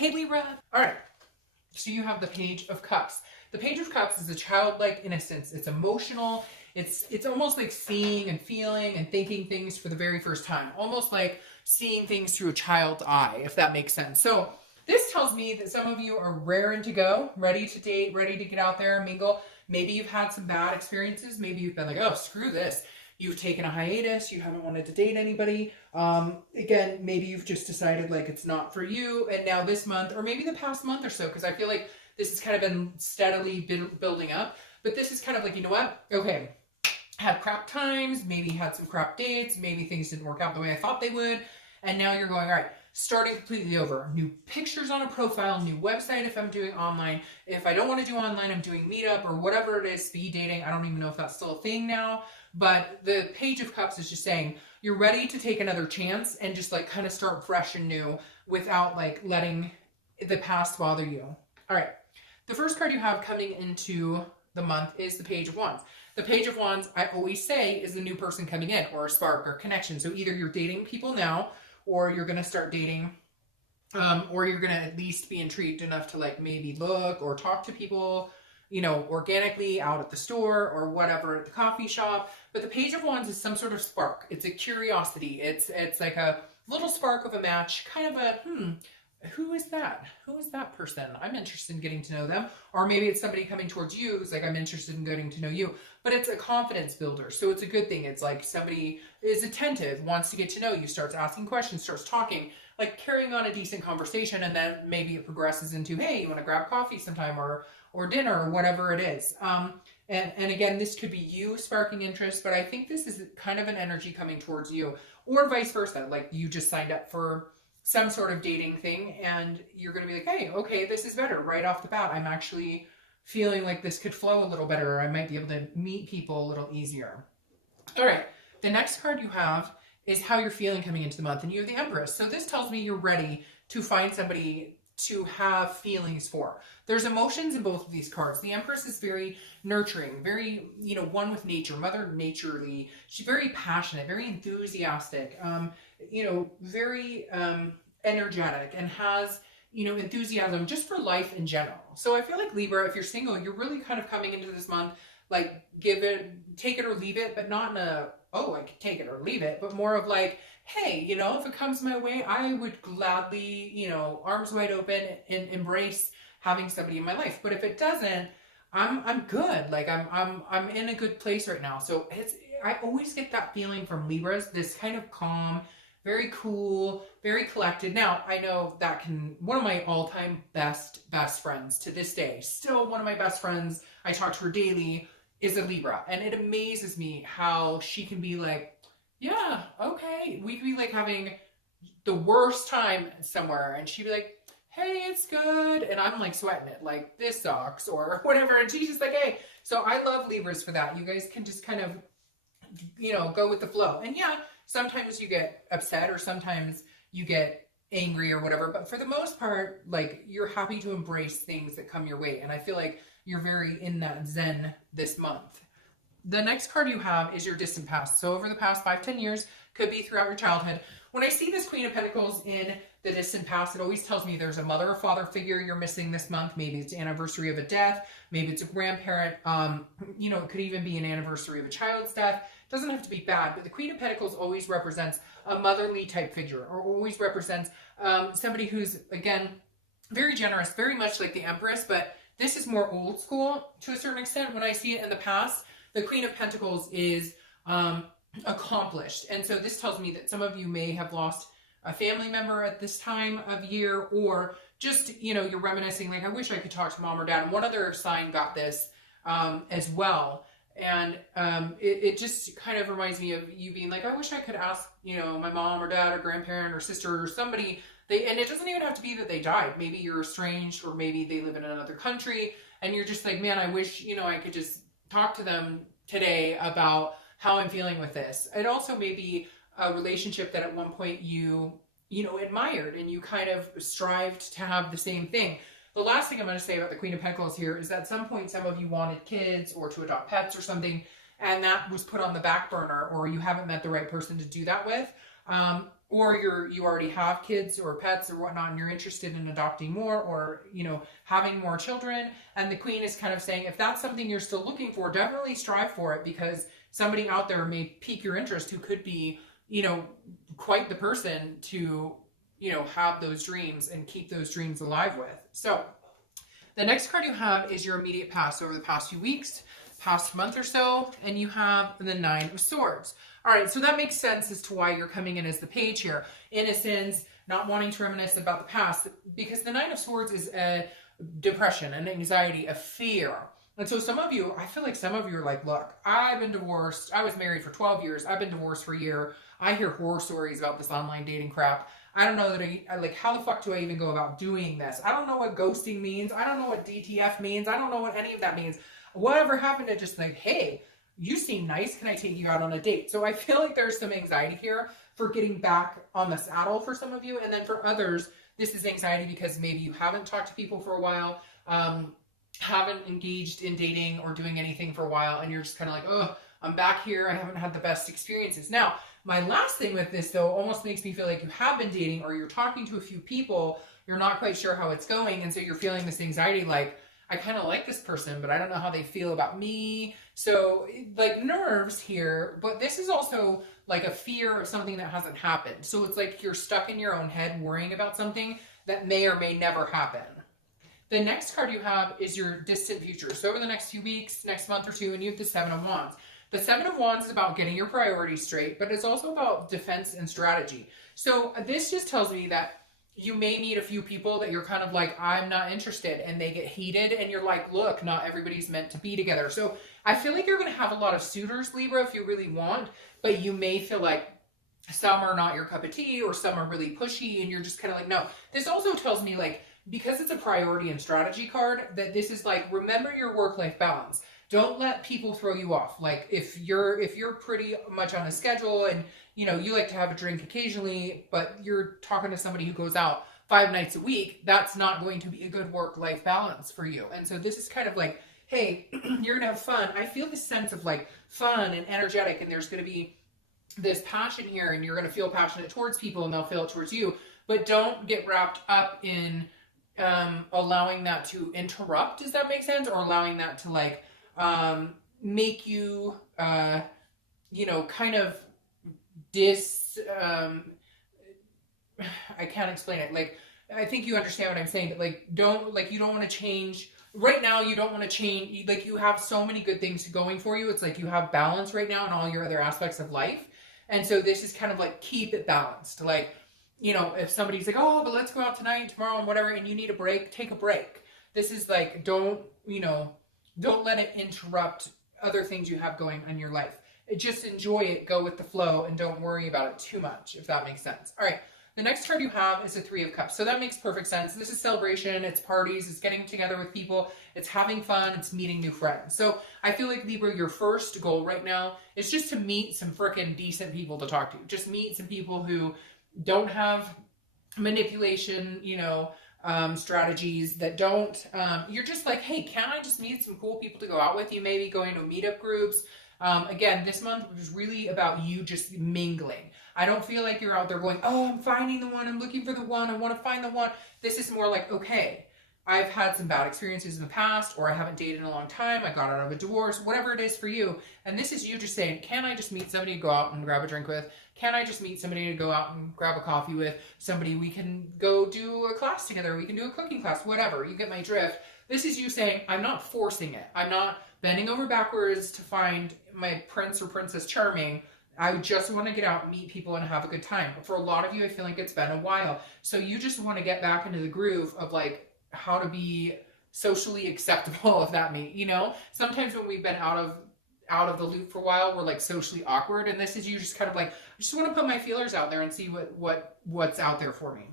Hey Libra. All right. So you have the Page of Cups. The Page of Cups is a childlike innocence. It's emotional. It's almost like seeing and feeling and thinking things for the very first time. Almost like seeing things through a child's eye, if that makes sense. So this tells me that some of you are raring to go, ready to date, ready to get out there and mingle. Maybe you've had some bad experiences. Maybe you've been like, oh, screw this. You've taken a hiatus. You haven't wanted to date anybody. Again, maybe you've just decided like it's not for you. And now this month, or maybe the past month or so, because I feel like this has kind of been steadily building up. But this is kind of like, you know what? Okay, had crap times, maybe had some crap dates, maybe things didn't work out the way I thought they would. And now you're going, all right, starting completely over. New pictures on a profile, new website if I'm doing online. If I don't want to do online, I'm doing Meetup or whatever it is, speed dating. I don't even know if that's still a thing now. But the Page of Cups is just saying you're ready to take another chance and just like kind of start fresh and new without like letting the past bother you. All right. The first card you have coming into the month is the Page of Wands. The Page of Wands, I always say, is the new person coming in, or a spark or connection. So either you're dating people now, or you're going to start dating, or you're going to at least be intrigued enough to like maybe look or talk to people, you know, organically out at the store or whatever at the coffee shop. But the Page of Wands is some sort of spark. It's a curiosity. It's like a little spark of a match, kind of a, who is that? Who is that person? I'm interested in getting to know them. Or maybe it's somebody coming towards you who's like, I'm interested in getting to know you. But it's a confidence builder. So it's a good thing. It's like somebody is attentive, wants to get to know you, starts asking questions, starts talking, like carrying on a decent conversation. And then maybe it progresses into, hey, you want to grab coffee sometime or dinner or whatever it is. And again, this could be you sparking interest, but I think this is kind of an energy coming towards you, or vice versa. Like you just signed up for some sort of dating thing and you're going to be like, hey, okay, this is better right off the bat. I'm actually feeling like this could flow a little better, or I might be able to meet people a little easier. All right, the next card you have is how you're feeling coming into the month, and you have the Empress. So this tells me you're ready to find somebody to have feelings for. There's emotions in both of these cards. The Empress is very nurturing, very, you know, one with nature, Mother Naturely. She's very passionate, very enthusiastic, you know, very energetic, and has, you know, enthusiasm just for life in general. So I feel like Libra, if you're single, you're really kind of coming into this month, like take it or leave it, but not in a, oh, I could take it or leave it, but more of like, hey, you know, if it comes my way, I would gladly, you know, arms wide open and embrace having somebody in my life. But if it doesn't, I'm good. Like I'm in a good place right now. So I always get that feeling from Libras, this kind of calm, very cool, very collected. Now, I know that one of my all-time best friends to this day, still one of my best friends, I talk to her daily, is a Libra. And it amazes me how she can be like, yeah, okay. We could be like having the worst time somewhere, and she'd be like, hey, it's good. And I'm like sweating it, like this sucks or whatever. And she's just like, hey. So I love Libras for that. You guys can just kind of, you know, go with the flow. And yeah, sometimes you get upset or sometimes you get angry or whatever. But for the most part, like you're happy to embrace things that come your way. And I feel like you're very in that zen this month. The next card you have is your distant past. So over the past 5-10 years, could be throughout your childhood. When I see this Queen of Pentacles in the distant past, it always tells me there's a mother or father figure you're missing this month. Maybe it's the anniversary of a death. Maybe it's a grandparent. You know, it could even be an anniversary of a child's death. It doesn't have to be bad, but the Queen of Pentacles always represents a motherly type figure, or always represents somebody who's, again, very generous, very much like the Empress, but this is more old school to a certain extent. When I see it in the past, the Queen of Pentacles is accomplished. And so this tells me that some of you may have lost a family member at this time of year, or just, you know, you're reminiscing like, I wish I could talk to mom or dad. And one other sign got this as well. And it just kind of reminds me of you being like, I wish I could ask, you know, my mom or dad or grandparent or sister or somebody. And it doesn't even have to be that they died. Maybe you're estranged, or maybe they live in another country and you're just like, man, I wish, you know, I could just talk to them today about how I'm feeling with this. It also may be a relationship that at one point you know, admired, and you kind of strived to have the same thing. The last thing I'm going to say about the Queen of Pentacles here is that at some point some of you wanted kids or to adopt pets or something, and that was put on the back burner, or you haven't met the right person to do that with. or you already have kids or pets or whatnot, and you're interested in adopting more, or having more children. And the Queen is kind of saying, if that's something you're still looking for, definitely strive for it, because somebody out there may pique your interest who could be quite the person to have those dreams and keep those dreams alive with. So the next card you have is your immediate past over the past few weeks, past month or so, and you have the Nine of Swords. All right, so that makes sense as to why you're coming in as the Page here. Innocence, not wanting to reminisce about the past, because the Nine of Swords is a depression, an anxiety, a fear. And so some of you, I feel like some of you are like, look, I've been divorced. I was married for 12 years. I've been divorced for a year. I hear horror stories about this online dating crap. I don't know that I like, how the fuck do I even go about doing this? I don't know what ghosting means. I don't know what DTF means. I don't know what any of that means. Whatever happened to just like, hey, you seem nice. Can I take you out on a date? So I feel like there's some anxiety here for getting back on the saddle for some of you. And then for others, this is anxiety because maybe you haven't talked to people for a while, haven't engaged in dating or doing anything for a while. And you're just kind of like, oh, I'm back here. I haven't had the best experiences. Now, my last thing with this, though, almost makes me feel like you have been dating or you're talking to a few people. You're not quite sure how it's going. And so you're feeling this anxiety like, I kind of like this person, but I don't know how they feel about me. So like nerves here, but this is also like a fear of something that hasn't happened. So it's like you're stuck in your own head worrying about something that may or may never happen. The next card you have is your distant future. So over the next few weeks, next month or two, and you have the Seven of Wands. The Seven of Wands is about getting your priorities straight, but it's also about defense and strategy. So this just tells me that you may meet a few people that you're kind of like, I'm not interested, and they get heated, and you're like, look, not everybody's meant to be together. So I feel like you're going to have a lot of suitors, Libra, if you really want, but you may feel like some are not your cup of tea, or some are really pushy, and you're just kind of like, no. This also tells me, like, because it's a priority and strategy card, that this is like, remember your work-life balance. Don't let people throw you off. Like, if you're pretty much on a schedule and you like to have a drink occasionally, but you're talking to somebody who goes out 5 nights a week, that's not going to be a good work-life balance for you. And so this is kind of like, hey, you're gonna have fun. I feel this sense of like fun and energetic, and there's gonna be this passion here, and you're gonna feel passionate towards people and they'll feel it towards you. But don't get wrapped up in allowing that to interrupt, does that make sense? Or allowing that to like make you kind of I can't explain it. Like, I think you understand what I'm saying, but like, you don't want to change right now. You don't want to change. Like, you have so many good things going for you. It's like you have balance right now in all your other aspects of life. And so this is kind of like, keep it balanced. Like, if somebody's like, oh, but let's go out tonight, tomorrow, and whatever, and you need a break, take a break. This is like, don't let it interrupt other things you have going on in your life. Just enjoy it, go with the flow, and don't worry about it too much, if that makes sense. All right, the next card you have is the Three of Cups. So that makes perfect sense. This is celebration, it's parties, it's getting together with people, it's having fun, it's meeting new friends. So I feel like, Libra, your first goal right now is just to meet some freaking decent people to talk to. Just meet some people who don't have manipulation, strategies, that don't, you're just like, hey, can I just meet some cool people to go out with? You may be going to meetup groups. Again, this month was really about you just mingling. I don't feel like you're out there going, oh, I'm finding the one, I'm looking for the one, I want to find the one. This is more like, okay, I've had some bad experiences in the past, or I haven't dated in a long time, I got out of a divorce, whatever it is for you. And this is you just saying, can I just meet somebody to go out and grab a drink with? Can I just meet somebody to go out and grab a coffee with? Somebody we can go do a class together, we can do a cooking class, whatever. You get my drift. This is you saying, I'm not forcing it. I'm not bending over backwards to find my prince or princess charming. I just want to get out and meet people and have a good time. But for a lot of you, I feel like it's been a while. So you just want to get back into the groove of like how to be socially acceptable, if that means, sometimes when we've been out of the loop for a while, we're like socially awkward. And this is you just kind of like, I just want to put my feelers out there and see what's out there for me.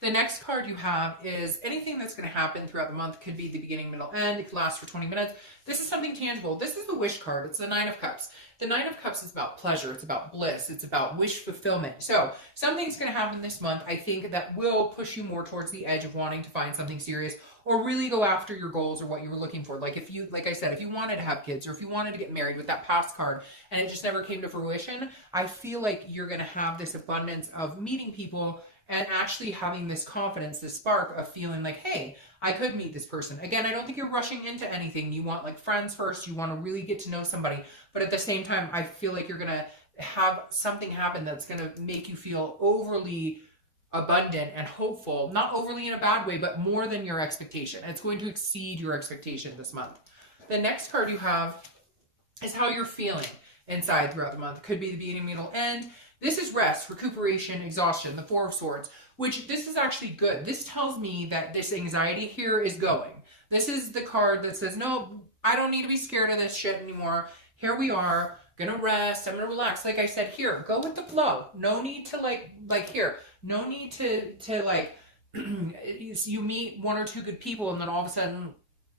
The next card you have is anything that's going to happen throughout the month. Could be the beginning, middle, end. It could last for 20 minutes. This is something tangible. This is the wish card. It's the Nine of Cups. The Nine of Cups is about pleasure. It's about bliss. It's about wish fulfillment. So something's going to happen this month, I think, that will push you more towards the edge of wanting to find something serious or really go after your goals or what you were looking for. Like if you, like I said, if you wanted to have kids or if you wanted to get married with that past card and it just never came to fruition, I feel like you're going to have this abundance of meeting people and actually having this confidence, this spark of feeling like, hey, I could meet this person. Again, I don't think you're rushing into anything. You want like friends first. You want to really get to know somebody. But at the same time, I feel like you're going to have something happen that's going to make you feel overly abundant and hopeful. Not overly in a bad way, but more than your expectation. It's going to exceed your expectation this month. The next card you have is how you're feeling inside throughout the month. It could be the beginning, middle, end. This is rest, recuperation, exhaustion, the Four of Swords, which this is actually good. This tells me that this anxiety here is going. This is the card that says, no, I don't need to be scared of this shit anymore. Here we are, gonna rest, I'm gonna relax. Like I said, here, go with the flow. No need to like here, no need to like, you meet one or two good people and then all of a sudden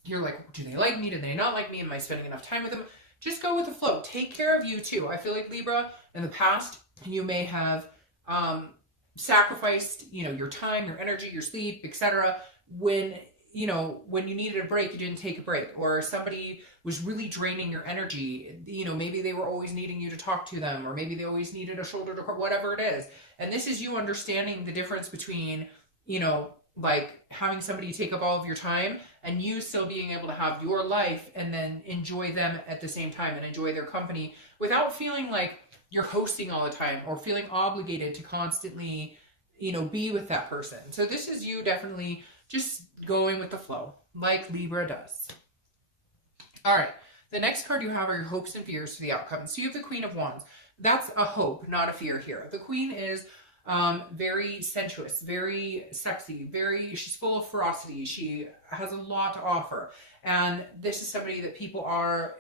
you're like, do they like me? Do they not like me? Am I spending enough time with them? Just go with the flow. Take care of you too. I feel like Libra, in the past, you may have sacrificed, your time, your energy, your sleep, etc. When you needed a break, you didn't take a break, or somebody was really draining your energy. Maybe they were always needing you to talk to them, or maybe they always needed a shoulder to cry, whatever it is. And this is you understanding the difference between, like having somebody take up all of your time and you still being able to have your life and then enjoy them at the same time and enjoy their company without feeling like you're hosting all the time or feeling obligated to constantly, be with that person. So this is you definitely just going with the flow like Libra does. All right. The next card you have are your hopes and fears for the outcome. So you have the Queen of Wands. That's a hope, not a fear here. The Queen is very sensuous, very sexy, she's full of ferocity. She has a lot to offer. And this is somebody that people are,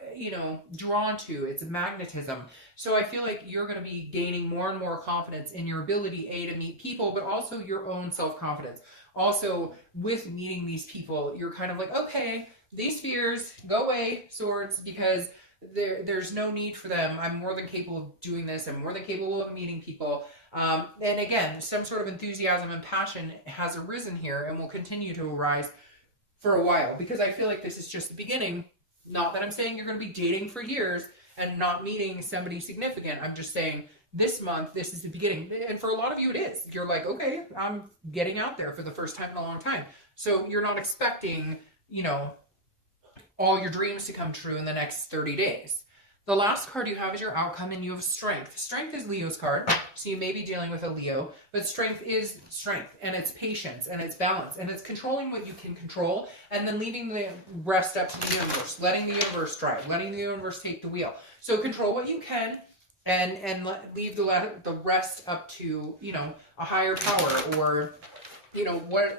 drawn to. It's magnetism. So I feel like you're going to be gaining more and more confidence in your ability, to meet people, but also your own self-confidence. Also, with meeting these people, you're kind of like, okay, these fears, go away, swords, because there's no need for them. I'm more than capable of doing this. I'm more than capable of meeting people. And again, some sort of enthusiasm and passion has arisen here and will continue to arise for a while, because I feel like this is just the beginning. Not that I'm saying you're going to be dating for years and not meeting somebody significant. I'm just saying this month, this is the beginning. And for a lot of you, it is. You're like, okay, I'm getting out there for the first time in a long time. So you're not expecting, all your dreams to come true in the next 30 days. The last card you have is your outcome, and you have strength. Strength is Leo's card, so you may be dealing with a Leo, but strength is strength, and it's patience, and it's balance, and it's controlling what you can control, and then leaving the rest up to the universe, letting the universe drive, letting the universe take the wheel. So control what you can, and leave the rest up to, a higher power, or,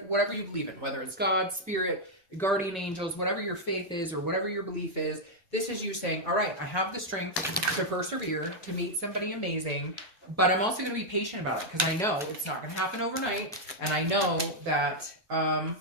whatever you believe in, whether it's God, spirit, guardian angels, whatever your faith is, or whatever your belief is. This is you saying, all right, I have the strength to persevere, to meet somebody amazing, but I'm also going to be patient about it, because I know it's not going to happen overnight, and I know that, the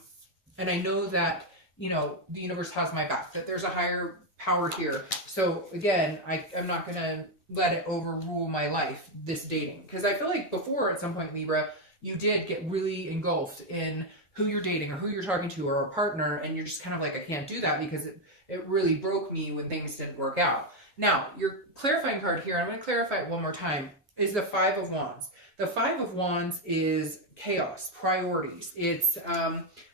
universe has my back, that there's a higher power here. So again, I'm not going to let it overrule my life, this dating, because I feel like before, at some point, Libra, you did get really engulfed in who you're dating or who you're talking to or a partner, and you're just kind of like, I can't do that because it really broke me when things didn't work out. Now, your clarifying card here, I'm going to clarify it one more time, is the Five of Wands. The Five of Wands is chaos, priorities. It's,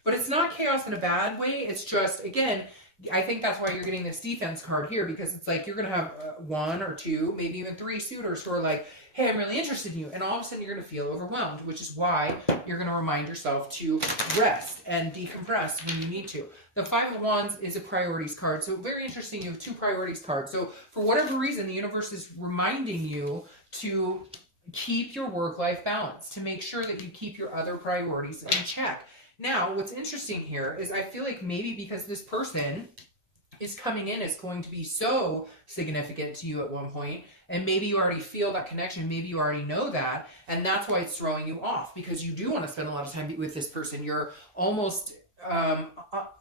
but it's not chaos in a bad way. It's just, again, I think that's why you're getting this defense card here, because it's like you're going to have one or two, maybe even three suitors who are like, hey, I'm really interested in you. And all of a sudden you're going to feel overwhelmed, which is why you're going to remind yourself to rest and decompress when you need to. The Five of Wands is a priorities card. So very interesting. You have two priorities cards. So for whatever reason, the universe is reminding you to keep your work-life balance, to make sure that you keep your other priorities in check. Now, what's interesting here is I feel like maybe because this person is coming in as going to be so significant to you at one point, And maybe you already feel that connection. Maybe you already know that. And that's why it's throwing you off, because you do want to spend a lot of time with this person. You're almost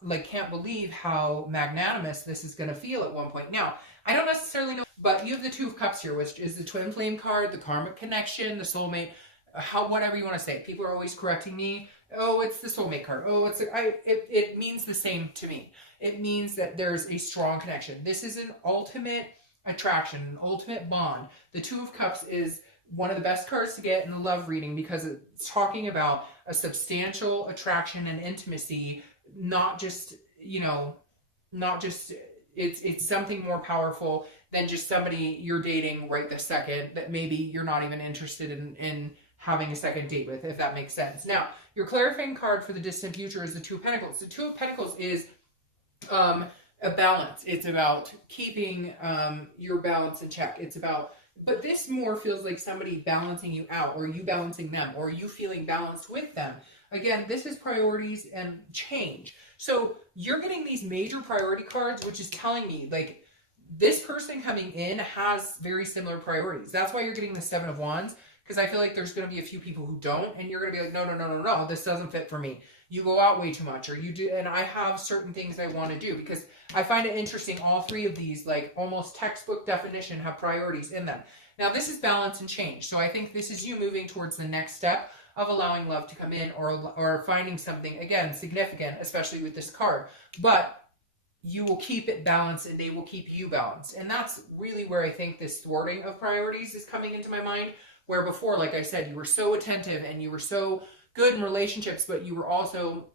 like can't believe how magnanimous this is going to feel at one point. Now, I don't necessarily know, but you have the Two of Cups here, which is the twin flame card, the karmic connection, the soulmate, whatever you want to say. People are always correcting me. Oh, it's the soulmate card. Oh, it means the same to me. It means that there's a strong connection. This is an ultimate attraction, an ultimate bond. The Two of Cups is one of the best cards to get in a love reading, because it's talking about a substantial attraction and intimacy, not just, it's something more powerful than just somebody you're dating right this second that maybe you're not even interested in having a second date with, if that makes sense. Now, your clarifying card for the distant future is the Two of Pentacles. The Two of Pentacles is a balance. It's about keeping your balance in check. It's about, but this more feels like somebody balancing you out, or you balancing them, or you feeling balanced with them. Again, this is priorities and change. So you're getting these major priority cards, which is telling me like this person coming in has very similar priorities. That's why you're getting the Seven of Wands, because I feel like there's going to be a few people who don't, and you're going to be like, no, this doesn't fit for me. You go out way too much, or you do, and I have certain things I want to do, because I find it interesting. All three of these, like almost textbook definition, have priorities in them. Now, this is balance and change. So I think this is you moving towards the next step of allowing love to come in, or finding something, again, significant, especially with this card. But you will keep it balanced, and they will keep you balanced. And that's really where I think this thwarting of priorities is coming into my mind, where before, like I said, you were so attentive and you were so good in relationships, but you were also,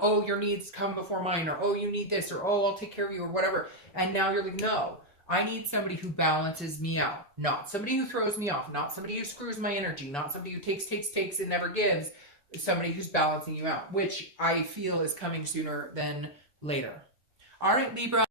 oh, your needs come before mine, or oh, you need this, or oh, I'll take care of you, or whatever. And now you're like, no, I need somebody who balances me out, not somebody who throws me off, not somebody who screws my energy, not somebody who takes and never gives, somebody who's balancing you out, which I feel is coming sooner than later. All right, Libra.